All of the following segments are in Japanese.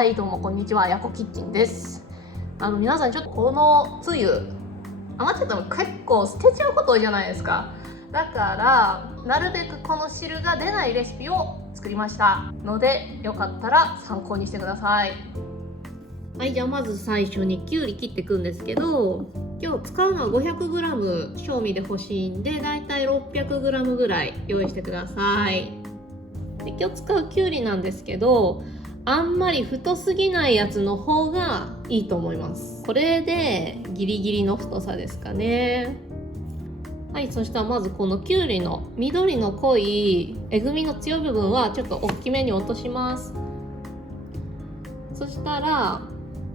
はいどうもこんにちは、やこキッチンです。皆さんちょっとこのつゆ余ってたの結構捨てちゃうこと多いじゃないですか。だからなるべくこの汁が出ないレシピを作りましたので、よかったら参考にしてください。はい、じゃあまず最初にきゅうり切っていくんですけど、今日使うのは 500g 賞味で欲しいんで、だいたい 600g ぐらい用意してください。で今日使うきゅうりなんですけど、あんまり太すぎないやつの方がいいと思います。これでギリギリの太さですかね。はい、そしたらまずこのきゅうりの緑の濃いえぐみの強い部分はちょっと大きめに落とします。そしたら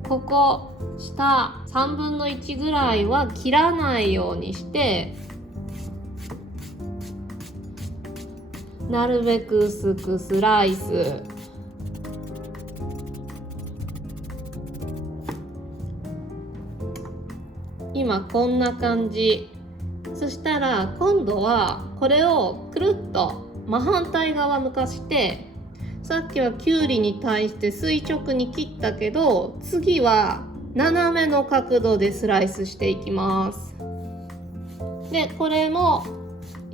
ここ下3分の1ぐらいは切らないようにして、なるべく薄くスライス。今こんな感じ。そしたら今度はこれをくるっと真反対側向かして、さっきはきゅうりに対して垂直に切ったけど、次は斜めの角度でスライスしていきます。でこれも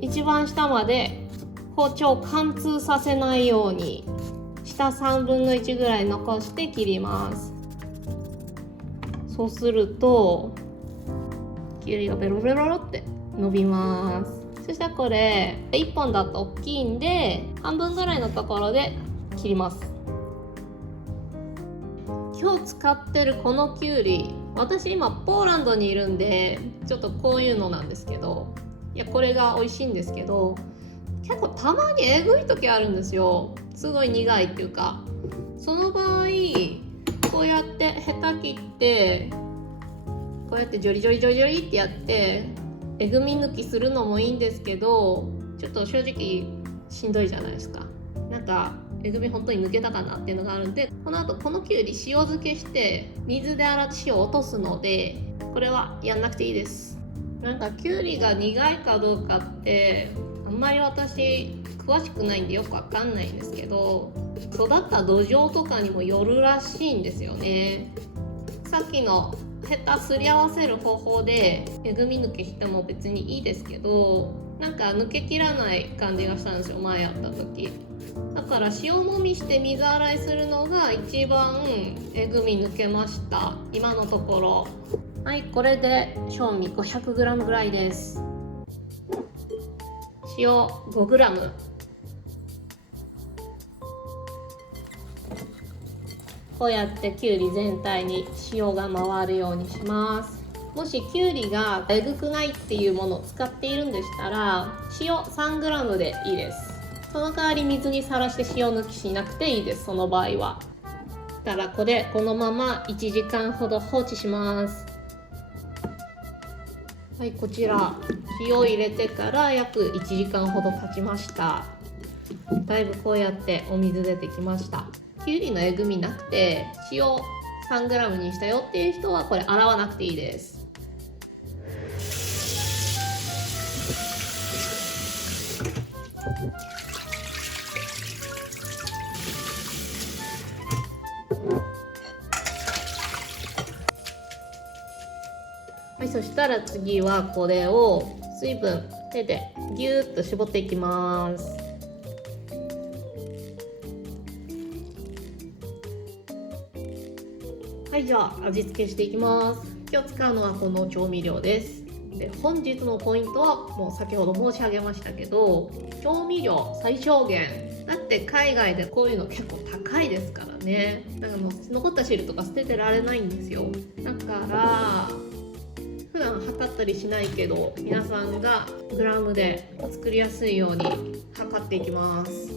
一番下まで包丁を貫通させないように下3分の1ぐらい残して切ります。そうするときゅうりがベロベロって伸びます。そしたらこれ1本だと大きいんで、半分ぐらいのところで切ります。今日使ってるこのきゅうり、私今ポーランドにいるんでちょっとこういうのなんですけど、いやこれが美味しいんですけど、結構たまにえぐい時あるんですよ。すごい苦いっていうか。その場合こうやってヘタ切って、こうやってジョリジョリジョリジョリってやってえぐみ抜きするのもいいんですけど、ちょっと正直しんどいじゃないですか。なんかえぐみ本当に抜けたかなっていうのがあるんで、この後このきゅうり塩漬けして水で洗って塩を落とすので、これはやんなくていいです。なんかきゅうりが苦いかどうかってあんまり私詳しくないんでよくわかんないんですけど、育った土壌とかにもよるらしいんですよね。さっきのヘタすり合わせる方法でえぐみ抜きしても別にいいですけど、なんか抜けきらない感じがしたんですよ、前やった時。だから塩もみして水洗いするのが一番えぐみ抜けました、今のところ。はい、これで賞味 500g ぐらいです。塩 5g、こうやってきゅうり全体に塩が回るようにします。もしきゅうりがえぐくないっていうものを使っているんでしたら、塩 3g でいいです。その代わり水にさらして塩抜きしなくていいです、その場合は。だからこのまま1時間ほど放置します。はい、こちら塩を入れてから約1時間ほど経ちました。だいぶこうやってお水出てきました。きゅうりのえぐみなくて塩 3g にしたよっていう人はこれ洗わなくていいです。はい、そしたら次はこれを水分手でギューッと絞っていきます。はい、じゃあ味付けしていきます。今日使うのはこの調味料です。で本日のポイントはもう先ほど申し上げましたけど、調味料最小限。だって海外でこういうの結構高いですからね。だからもう残った汁とか捨ててられないんですよ。だから普段測ったりしないけど、皆さんがグラムで作りやすいように測っていきます。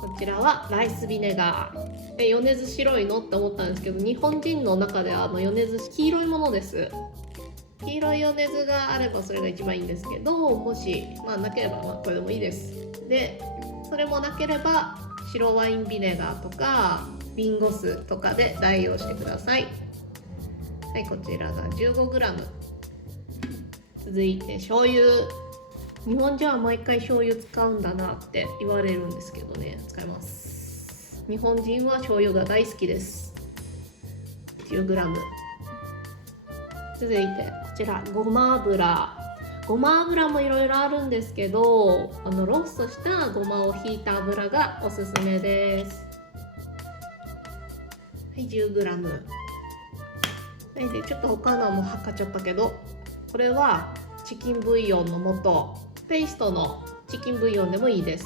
こちらはライスビネガー。米酢白いのって思ったんですけど、日本人の中では米酢黄色いものです。黄色い米酢があればそれが一番いいんですけど、もし、なければこれでもいいです。でそれもなければ白ワインビネガーとかリンゴ酢とかで代用してください。はい、こちらが 15g。 続いて醤油。日本人は毎回醤油使うんだなって言われるんですけどね、使います。日本人は醤油が大好きです。 10g。 続いてこちらごま油。ごま油もいろいろあるんですけど、ローストしたごまをひいた油がおすすめです。はい、10g。 でちょっと他のも測っちゃったけど、これはチキンブイヨンの素、ペーストのチキンブイヨンでもいいです。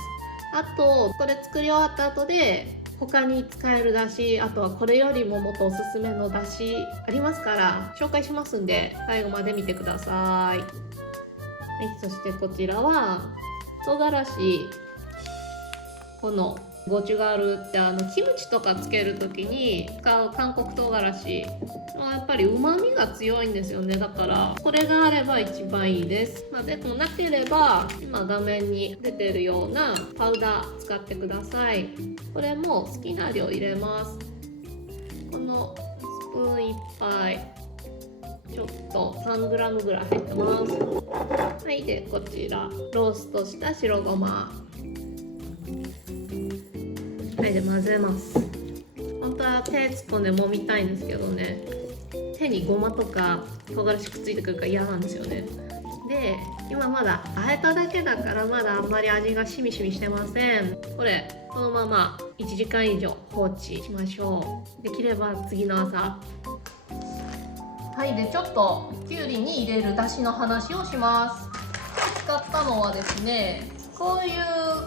あとこれ作り終わった後で他に使えるだし、あとはこれよりももっとおすすめのだしありますから紹介しますんで、最後まで見てください。はい、そしてこちらは唐辛子。このゴチュガールってキムチとかつける時に使う韓国唐辛子はやっぱり旨味が強いんですよね。だからこれがあれば一番いいです。でもなければ今画面に出てるようなパウダー使ってください。これも好きな量入れます。このスプーン1杯ちょっと 3g ぐらい入ってます。はい、でこちらローストした白ごま。はい、で混ぜます。本当は手突っ込んで揉みたいんですけどね、手にごまとか唐辛子くっついてくるから嫌なんですよね。で今まだ和えただけだからまだあんまり味がしみしみしてません。これこのまま1時間以上放置しましょう。できれば次の朝。はい、でちょっときゅうりに入れるだしの話をします。使ったのはですね、こういう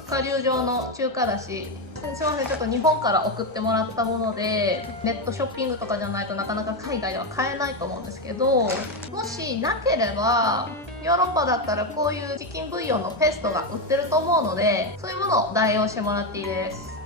顆粒状の中華だし、すいません、ちょっと日本から送ってもらったものでネットショッピングとかじゃないとなかなか海外では買えないと思うんですけど、もしなければヨーロッパだったらこういうチキンブイヨンのペーストが売ってると思うので、そういうものを代用してもらっていいです。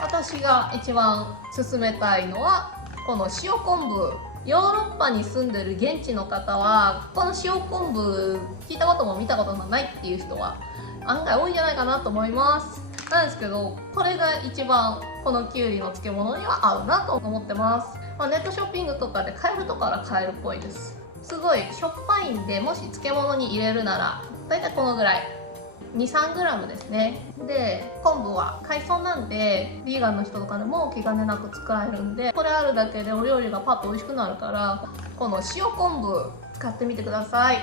私が一番勧めたいのはこの塩昆布。ヨーロッパに住んでる現地の方はこの塩昆布聞いたことも見たこともないっていう人は案外多いんじゃないかなと思います。なんですけど、これが一番このきゅうりの漬物には合うなと思ってます。ネットショッピングとかで買えるとこから買えるっぽいです。すごいしょっぱいんで、もし漬物に入れるならだいたいこのぐらい 2,3g ですね。で昆布は海藻なんでビーガンの人とかでも気兼ねなく使えるんで、これあるだけでお料理がパッと美味しくなるから、この塩昆布使ってみてください。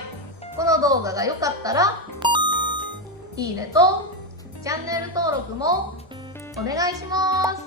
この動画が良かったらいいねとチャンネル登録もお願いします。